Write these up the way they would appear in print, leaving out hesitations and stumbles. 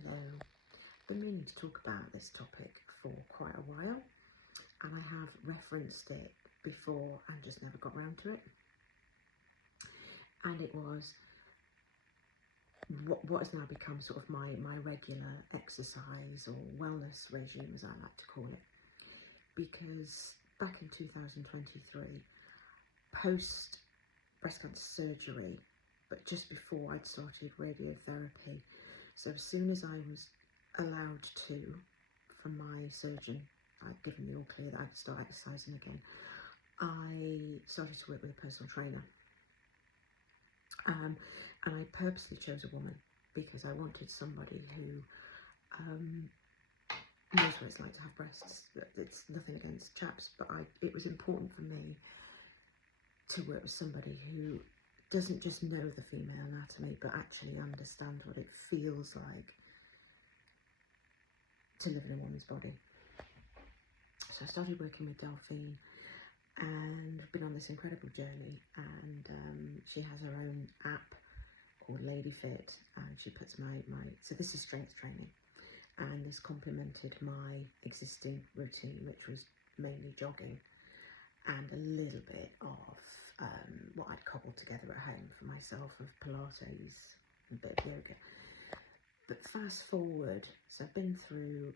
Hello. I've been meaning to talk about this topic for quite a while, and I have referenced it before and just never got round to it. And it was what has now become sort of my regular exercise or wellness regime, as I like to call it. Because back in 2023, post breast cancer surgery, but just before I'd started radiotherapy, so as soon as I was allowed to, from my surgeon, I'd given the all clear that I'd start exercising again, I started to work with a personal trainer. And I purposely chose a woman because I wanted somebody who knows what it's like to have breasts. It's nothing against chaps, but it was important for me to work with somebody who doesn't just know the female anatomy, but actually understand what it feels like to live in a woman's body. So I started working with Delphine, and we've been on this incredible journey, and she has her own app called LadyFit, and she puts so this is strength training, and this complemented my existing routine, which was mainly jogging and a little bit of what I'd cobbled together at home for myself of Pilates and a bit of yoga. But fast forward, so I've been through,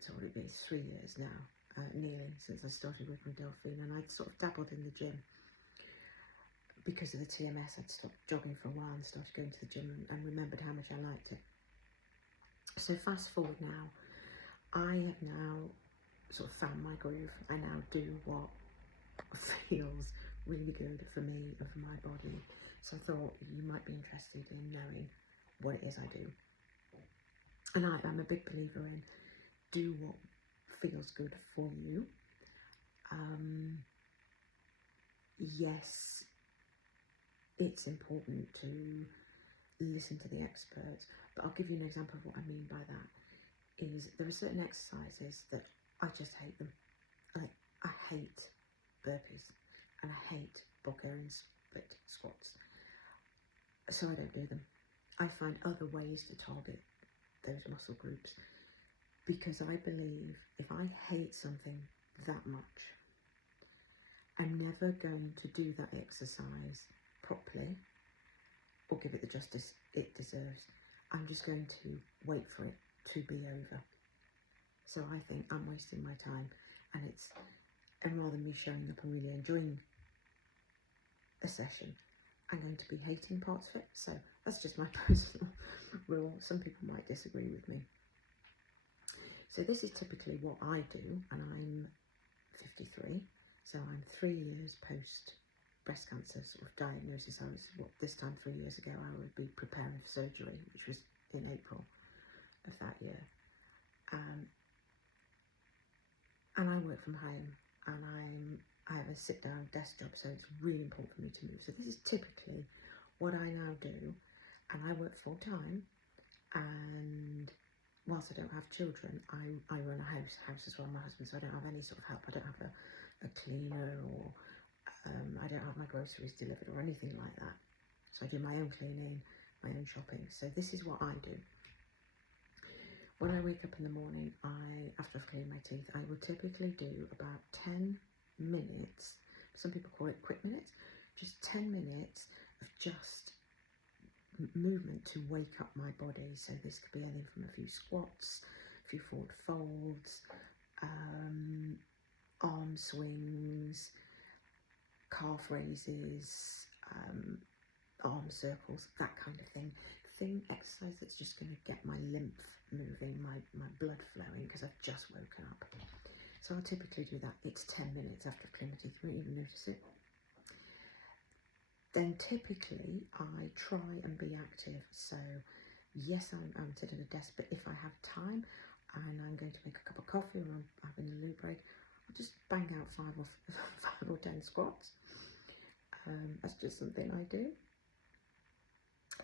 so what would it be, 3 years now, nearly, since I started working with Delphine, and I'd sort of dabbled in the gym. Because of the TMS, I'd stopped jogging for a while and started going to the gym and remembered how much I liked it. So fast forward now, I have now sort of found my groove. I now do what feels really good for me and for my body. So I thought you might be interested in knowing what it is I do. And I'm a big believer in do what feels good for you. Yes, it's important to listen to the experts, but I'll give you an example of what I mean by that. Is there are certain exercises that I just hate them. I hate burpees and I hate Bulgarian split squats, so I don't do them. I find other ways to target those muscle groups, because I believe if I hate something that much, I'm never going to do that exercise properly or give it the justice it deserves. I'm just going to wait for it to be over. So I think I'm wasting my time, and rather than me showing up and really enjoying a session, I'm going to be hating parts of it. So that's just my personal rule. Some people might disagree with me. So this is typically what I do, and I'm 53, so I'm 3 years post breast cancer sort of diagnosis. I was, this time 3 years ago, I would be preparing for surgery, which was in April of that year. And I work from home, and I have a sit-down desk job, so it's really important for me to move. So this is typically what I now do, and I work full-time, and whilst I don't have children, I run a house as well, my husband, so I don't have any sort of help. I don't have a cleaner, or I don't have my groceries delivered or anything like that. So I do my own cleaning, my own shopping. So this is what I do. When I wake up in the morning, after I've cleaned my teeth, I will typically do about 10 minutes, some people call it quick minutes, just 10 minutes of just movement to wake up my body. So this could be anything from a few squats, a few forward folds, arm swings, calf raises, arm circles, that kind of thing. Exercise that's just going to get my lymph moving, my blood flowing, because I've just woken up. So I'll typically do that. It's 10 minutes after I've cleaned my teeth. You won't even notice it. Then typically I try and be active. So yes, I'm sitting at a desk, but if I have time and I'm going to make a cup of coffee or I'm having a loo break, I'll just bang out 5 or 10 squats. That's just something I do.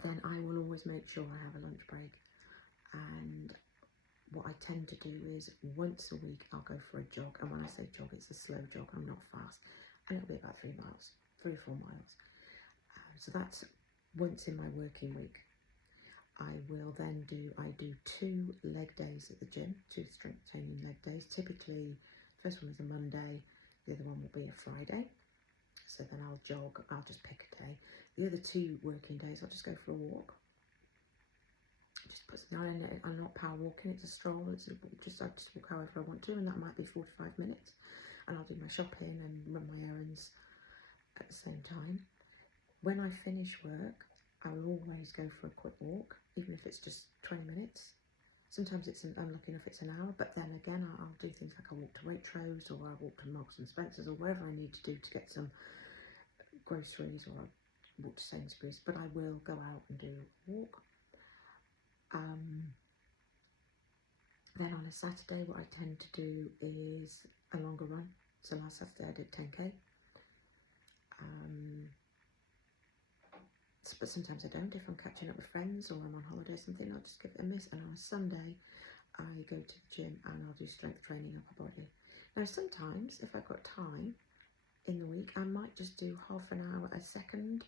Then I will always make sure I have a lunch break, and what I tend to do is once a week I'll go for a jog, and when I say jog, it's a slow jog, I'm not fast, and it'll be about 3 or 4 miles. So that's once in my working week. I do 2 leg days at the gym, 2 strength training leg days. Typically, the first one is a Monday, the other one will be a Friday. So then I'll jog, I'll just pick a day. The other 2 working days, I'll just go for a walk. Just put something on in it. I'm not power walking, it's a stroll. I just walk however I want to, and that might be 45 minutes. And I'll do my shopping and run my errands at the same time. When I finish work, I will always go for a quick walk, even if it's just 20 minutes. Sometimes I'm lucky enough it's an hour, but then again, I'll do things like I walk to Waitrose, or I walk to Marks and Spencer's, or wherever I need to do to get some groceries, or I walk to Sainsbury's, but I will go out and do a walk. Then on a Saturday, what I tend to do is a longer run. So last Saturday I did 10k. But sometimes I don't. If I'm catching up with friends or I'm on holiday or something, I'll just give it a miss. And on a Sunday, I go to the gym and I'll do strength training upper body. Now sometimes, if I've got time in the week, I might just do half an hour a second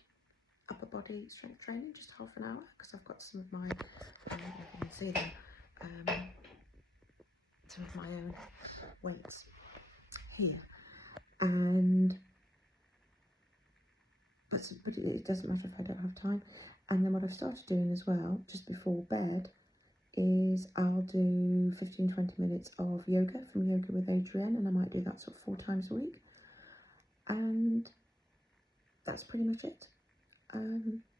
upper body strength training, just half an hour, because I've got some of my, if you can see them, some of my own weights here. But it doesn't matter if I don't have time. And then what I've started doing as well, just before bed, is I'll do 15-20 minutes of yoga from Yoga with Adrienne, and I might do that sort of 4 times a week. And that's pretty much it.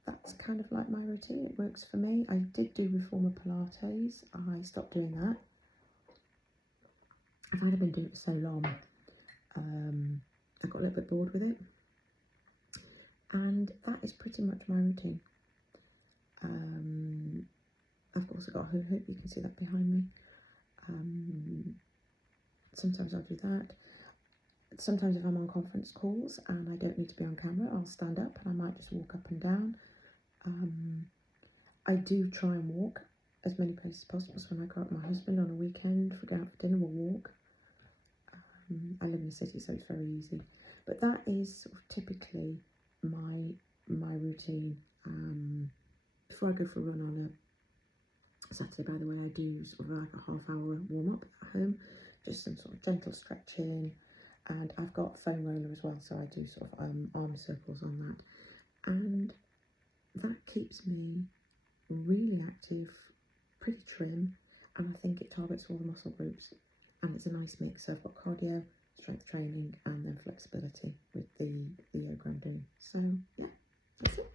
That's kind of like my routine. It works for me. I did do Reformer Pilates. I stopped doing that. I've only been doing it for so long. I got a little bit bored with it. And that is pretty much my routine. I've also got a hula hoop, you can see that behind me. Sometimes I'll do that. Sometimes if I'm on conference calls and I don't need to be on camera, I'll stand up and I might just walk up and down. I do try and walk as many places as possible. So when I go out with my husband on a weekend, if we go out for dinner, we'll walk. I live in the city, so it's very easy. But that is sort of typically my routine. Before I go for a run on a Saturday, by the way, I do sort of like a half-hour warm-up at home, just some sort of gentle stretching, and I've got foam roller as well, so I do sort of arm circles on that, and that keeps me really active, pretty trim, and I think it targets all the muscle groups, and it's a nice mix. So I've got cardio, strength training, and then flexibility with the yoga I'm doing. So yeah, that's it.